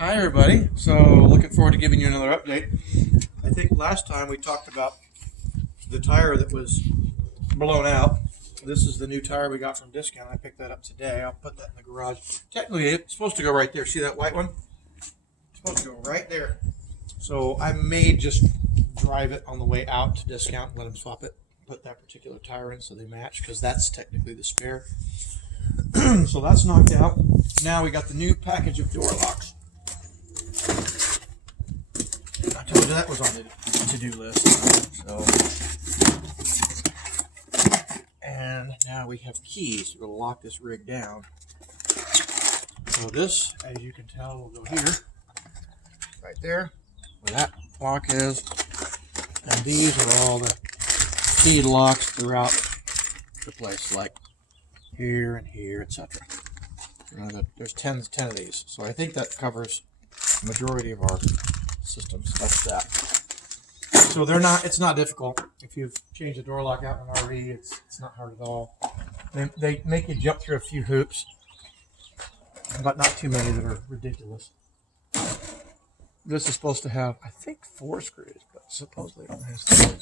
Hi everybody. So looking forward to giving you another update. I think last time we talked about the tire that was blown out. This is the new tire we got from Discount. I picked that up today. I'll put that in the garage. Technically it's supposed to go right there. See that white one? It's supposed to go right there. So I may just drive it on the way out to Discount and let them swap it. Put that particular tire in so they match, because that's technically the spare. So that's knocked out. Now we got the new package of door locks. I told you that was on the to-do list. So, and now we have keys to lock this rig down. So this, as you can tell, will go here, right there, where that lock is. And these are all the key locks throughout the place, like here and here, etc. There's 10 of these, so I think that covers the majority of our systems. That's that. So it's not difficult. If you've changed a door lock out in an RV, it's not hard at all. They make you jump through a few hoops, but not too many that are ridiculous. This is supposed to have, I think, 4 screws, but supposedly it only has 3.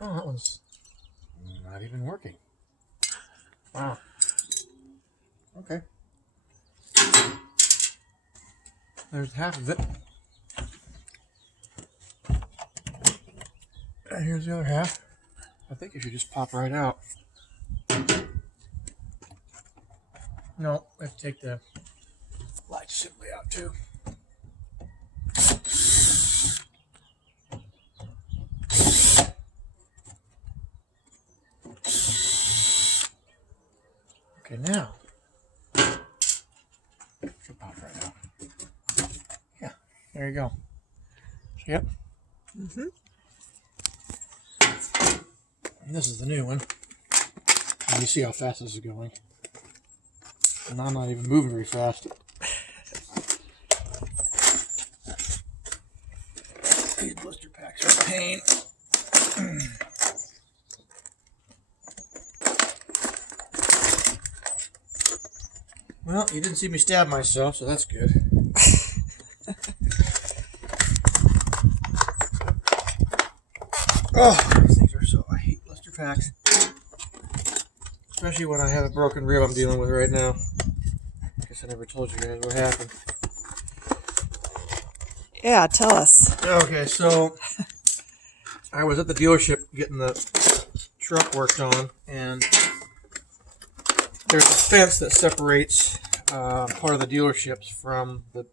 Oh, that one's not even working. Wow. Okay. There's half of it. And here's the other half. I think it should just pop right out. No, I have to take the light simply out too. Okay, now should pop right out. Yeah, there you go. Yep. And this is the new one. And you see how fast this is going. And I'm not even moving very fast. These blister packs are a pain. Well, you didn't see me stab myself, so that's good. Oh, these things are so... I hate blister packs. Especially when I have a broken rib I'm dealing with right now. I guess I never told you guys what happened. Yeah, tell us. Okay, so I was at the dealership getting the truck worked on, and there's a fence that separates part of the dealerships from the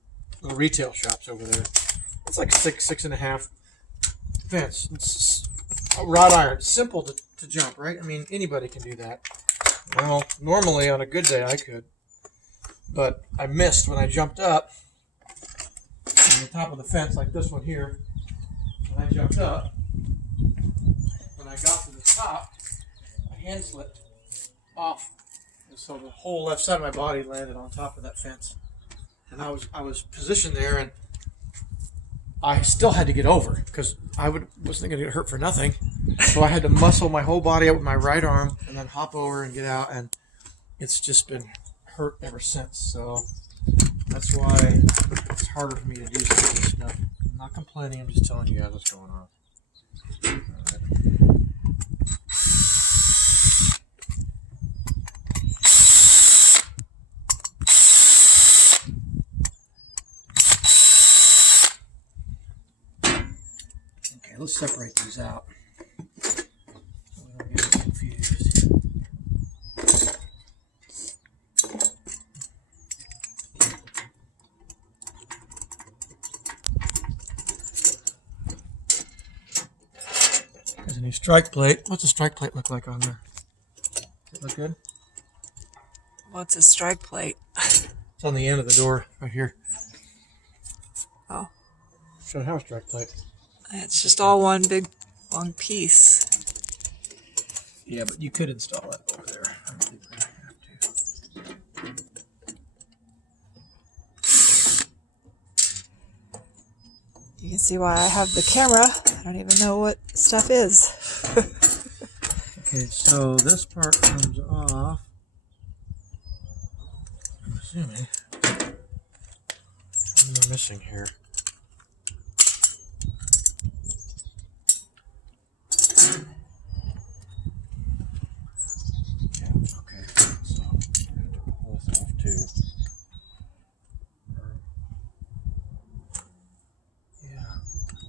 retail shops over there. It's like 6.5 fence. It's a wrought iron. It's simple to jump, right? I mean, anybody can do that. Well, normally on a good day I could, but I missed when I jumped up on the top of the fence, like this one here. When I jumped up, when I got to the top, my hand slipped off. And so the whole left side of my body landed on top of that fence. And I was positioned there, and I still had to get over, because I wasn't going to get hurt for nothing. So I had to muscle my whole body up with my right arm and then hop over and get out, and it's just been hurt ever since. So that's why it's harder for me to do some of this stuff. I'm not complaining, I'm just telling you guys what's going on. Okay, let's separate these out so we don't get confused. There's a new strike plate. What's a strike plate look like on there? Does it look good? What's a strike plate? It's on the end of the door, right here. Oh, Should have a strike plate. it's just all one big long piece. Yeah, but you could install that over there. I don't think we have to. You can see why I have the camera I don't even know what stuff is. Okay, so this part comes off. I'm assuming. What am I missing here? Yeah, okay. So I'm going to pull this off too. Yeah.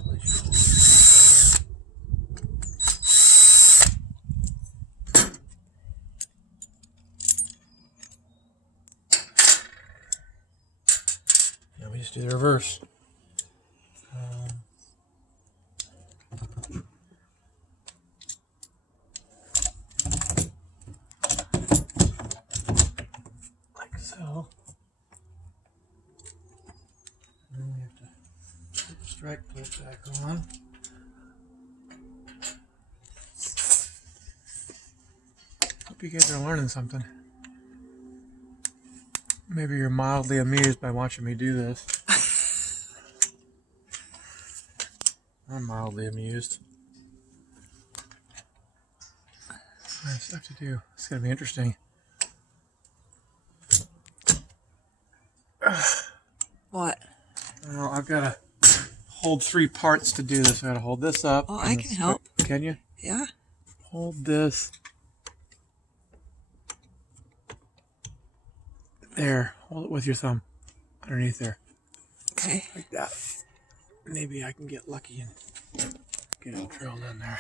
Place your now we just do the reverse. Like so. And then we have to put the strike plate back on. Hope you guys are learning something. Maybe you're mildly amused by watching me do this. I'm mildly amused. There's stuff to do. It's gonna be interesting. What? Well, I've gotta hold 3 parts to do this. I gotta hold this up. Oh, I can help. Can you? Yeah. Hold this. There. Hold it with your thumb. Underneath there. Okay. Like that. Maybe I can get lucky and get it drilled in there.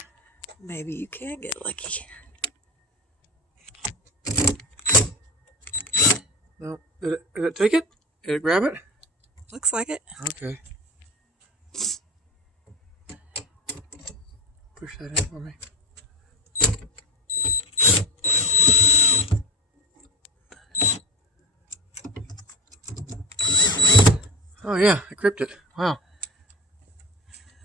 Maybe you can get lucky. No. Did it take it? Did it grab it? Looks like it. Okay. Push that in for me. Oh yeah, I gripped it. Wow.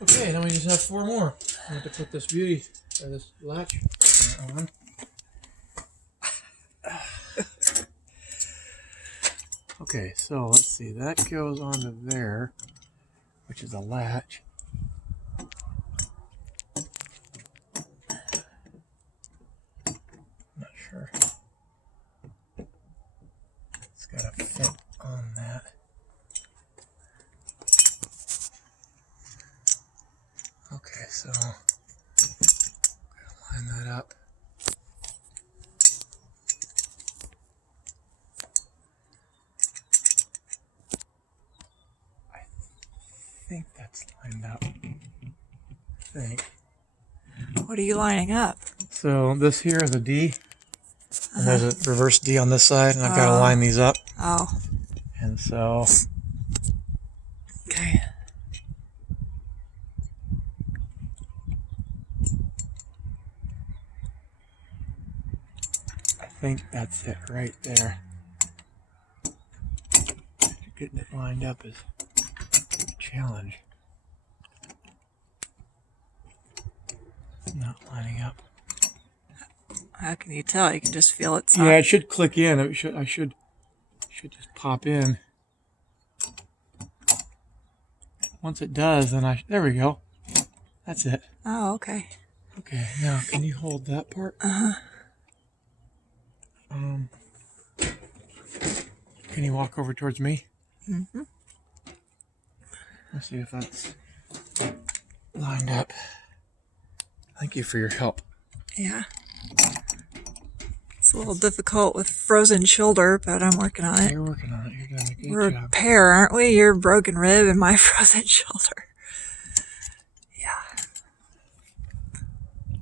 Okay, now we just have 4 more. I have to put this beauty, or this latch on. Okay, so let's see. That goes onto there, which is a latch. Not sure. It's got to fit on that. Okay, so line that up. I think that's lined up. I think. What are you lining up? So this here is a D, and there's a reverse D on this side, and I've got to line these up. Oh. And so Okay. I think that's it right there. Getting it lined up is a challenge. It's not lining up. How can you tell? You can just feel it's Yeah, not. it should click in. I should just pop in. Once it does, then there we go. That's it. Oh, okay. Okay, now can you hold that part? Can you walk over towards me? Mm-hmm. Let's see if that's lined up. Thank you for your help. Yeah. It's a little difficult with frozen shoulder, but I'm working on it. You're working on it. You're doing a good We're a job. pair, aren't we? Your broken rib and my frozen shoulder. Yeah.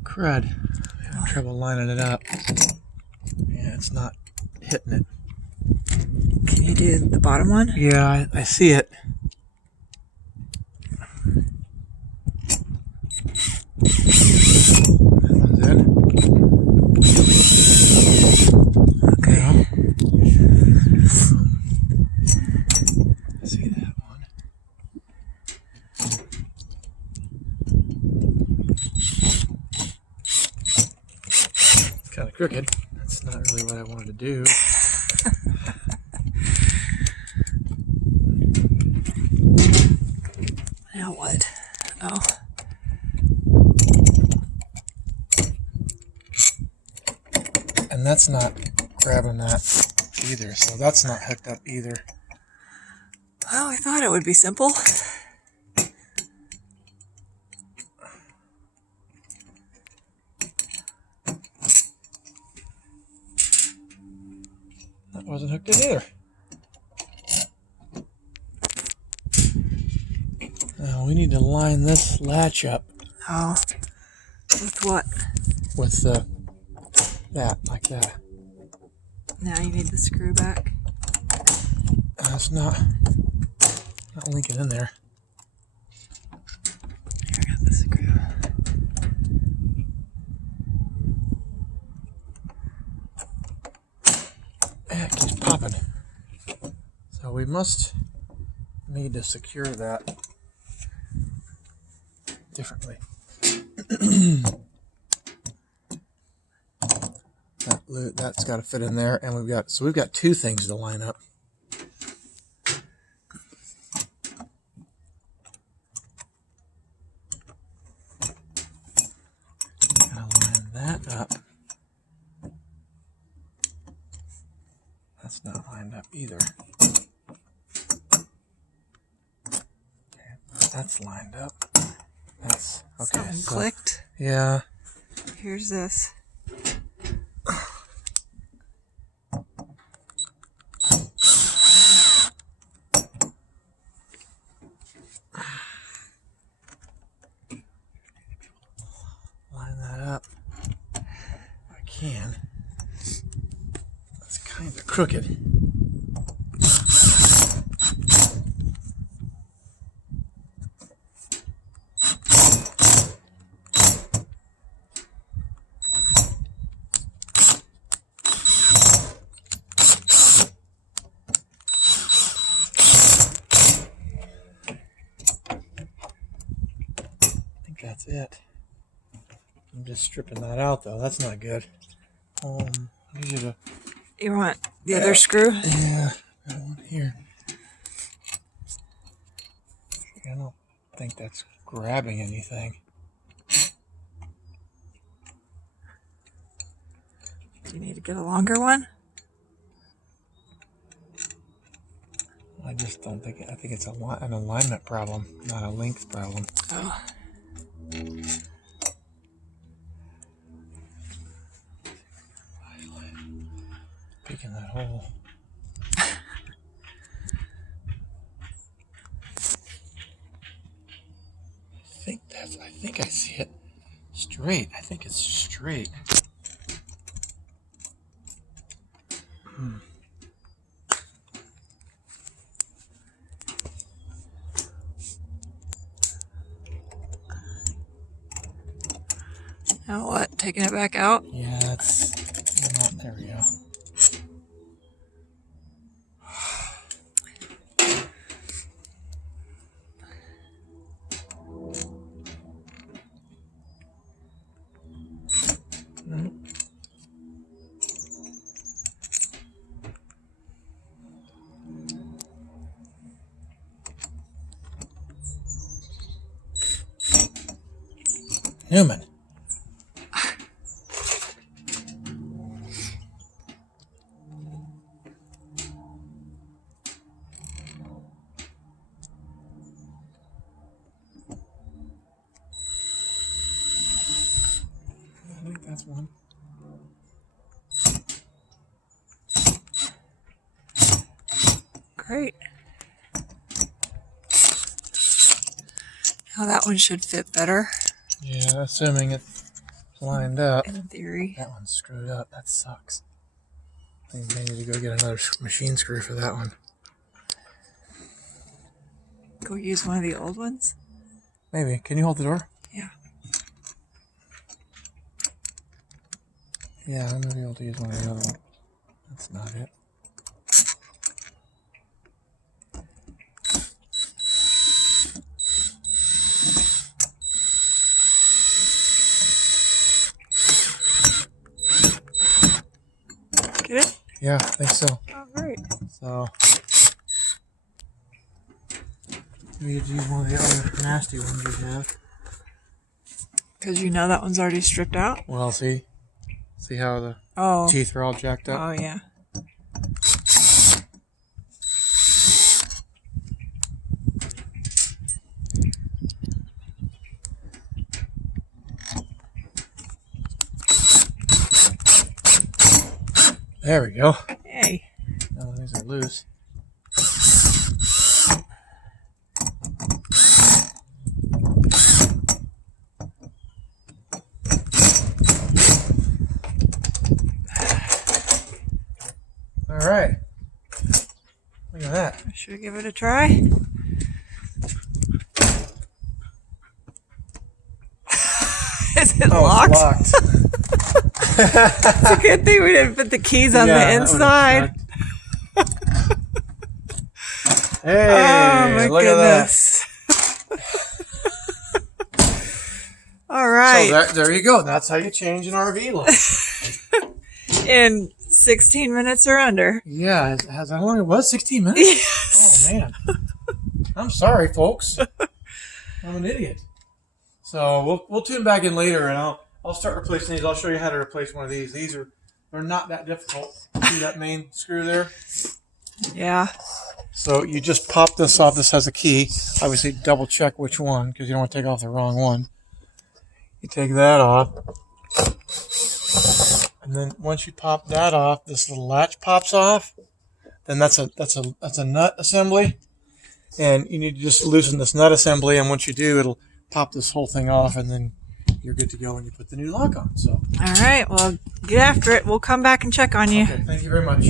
Crud. I'm having trouble lining it up. Yeah, it's not hitting it. Can you do the bottom one? Yeah, I see it. That one's in. Okay. Yeah. I see that one. Kind of crooked. That's not really what I wanted to do. Now what? Oh. And that's not grabbing that either, so that's not hooked up either. Well, I thought it would be simple. That wasn't hooked in either. Now we need to line this latch up Oh. With what? with that, like that. Now you need the screw back. That's not linking in there. Here, I got the screw. Yeah, it keeps popping. So we must need to secure that differently. That's got to fit in there, and we've got two things to line up. Gotta line that up. That's not lined up either. Okay, that's lined up. That's okay. Something So, clicked. yeah. Here's this. Line that up. If I can. That's kind of crooked. That's it. I'm just stripping that out though. That's not good. I need you to. You want the other screw? Yeah, got one here. I don't think that's grabbing anything. Do you need to get a longer one? I just don't think. I think it's an alignment problem, not a length problem. Oh. Peeking that hole. I think I see it straight. I think it's straight. Now what? Taking it back out? Yeah, that's not. There we go. Newman. I think that's one. Great. Now that one should fit better. Yeah, assuming it's lined up. In theory. That one's screwed up. That sucks. I think I need to go get another machine screw for that one. Go use one of the old ones? Maybe. Can you hold the door? Yeah. Yeah, I'm gonna be able to use one of the other ones. That's not it. Get it? Yeah, I think so. Oh, great. So we could use one of the other nasty ones we have. Because you know that one's already stripped out? Well, see, See how the Oh. teeth are all jacked up? Oh, yeah. There we go. Hey. Now these are loose. All right. Look at that. Should we give it a try? Is it locked? It's locked. It's a good thing we didn't put the keys on Yeah, the that would've inside. sucked. Hey, Oh my look goodness. All at right. that. So there you go. That's how you change an RV look. In 16 minutes or under. Yeah, how long it was? 16 minutes? Yes. Oh, man. I'm sorry, folks. I'm an idiot. So we'll tune back in later, and I'll start replacing these. I'll show you how to replace one of these. They're not that difficult. See that main screw there? Yeah. So you just pop this off. This has a key. Obviously, double check which one because you don't want to take off the wrong one. You take that off. And then once you pop that off, this little latch pops off. Then that's a nut assembly. And you need to just loosen this nut assembly, and once you do, it'll pop this whole thing off, and then you're good to go when you put the new lock on. So All right. Well, get after it. We'll come back and check on you. okay, thank you very much.